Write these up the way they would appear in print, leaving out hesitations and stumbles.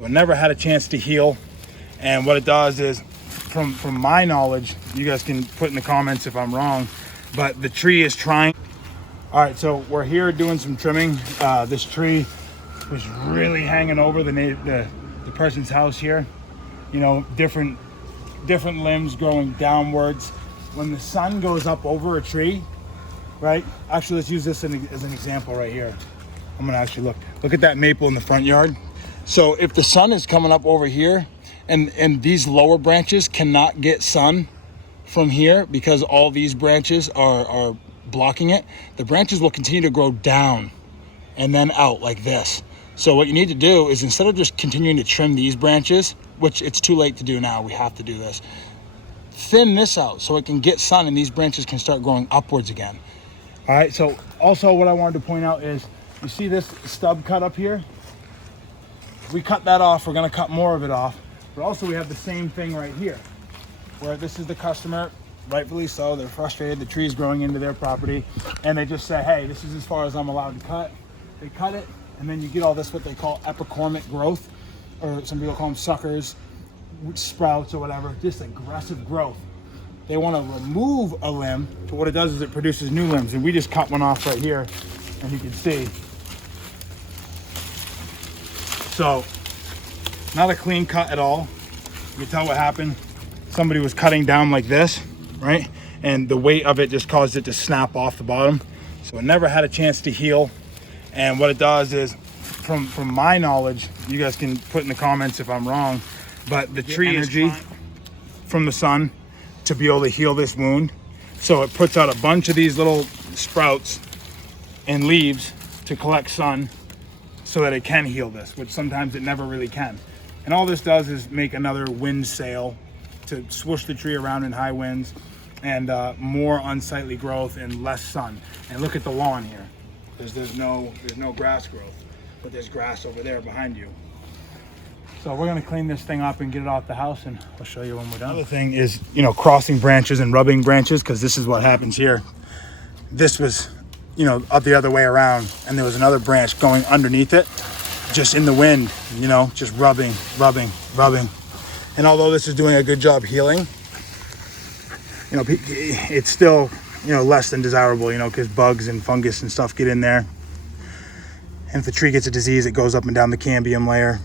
It never had a chance to heal. And what it does is, from my knowledge, you guys can put in the comments if I'm wrong, but the tree is trying. All right, so we're here doing some trimming. This tree was really hanging over the person's house here. You know, different limbs growing downwards. When the sun goes up over a tree, right? Actually, let's use this as an example right here. I'm gonna actually look at that maple in the front yard. So if the sun is coming up over here, and these lower branches cannot get sun from here because all these branches are blocking it, the branches will continue to grow down and then out like this. So what you need to do is, instead of just continuing to trim these branches, which it's too late to do now, we have to do this, thin this out so it can get sun and these branches can start growing upwards again. All right, so also what I wanted to point out is, you see this stub cut up here? We cut that off, we're gonna cut more of it off. But also we have the same thing right here, where this is the customer, rightfully so, they're frustrated, the tree's growing into their property, and they just say, hey, this is as far as I'm allowed to cut. They cut it, and then you get all this, what they call epicormic growth, or some people call them suckers, sprouts or whatever, just aggressive growth. They want to remove a limb, but what it does is it produces new limbs, and we just cut one off right here, and you can see. So, not a clean cut at all. You can tell what happened. Somebody was cutting down like this, right? And the weight of it just caused it to snap off the bottom. So it never had a chance to heal. And what it does is, from my knowledge, you guys can put in the comments if I'm wrong, but the tree energy from the sun to be able to heal this wound. So it puts out a bunch of these little sprouts and leaves to collect sun so that it can heal this, which sometimes it never really can. And all this does is make another wind sail to swoosh the tree around in high winds, and more unsightly growth and less sun. And look at the lawn here. There's no grass growth, but there's grass over there behind you. So we're gonna clean this thing up and get it off the house, and I'll show you when we're done. Another thing is, you know, crossing branches and rubbing branches, because this is what happens here. This was, you know, up the other way around, and there was another branch going underneath it, just in the wind, you know, just rubbing. And although this is doing a good job healing, you know, it's still, you know, less than desirable, you know, because bugs and fungus and stuff get in there. And if the tree gets a disease, it goes up and down the cambium layer,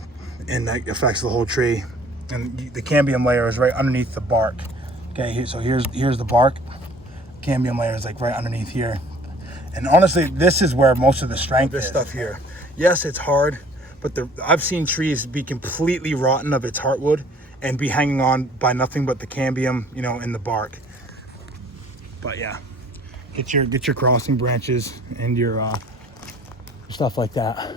and that affects the whole tree. And the cambium layer is right underneath the bark. Okay, so here's the bark. Cambium layer is like right underneath here. And honestly, this is where most of the strength is. This stuff here. Yes, it's hard, but I've seen trees be completely rotten of its heartwood and be hanging on by nothing but the cambium, you know, in the bark. But yeah, get your crossing branches and your stuff like that.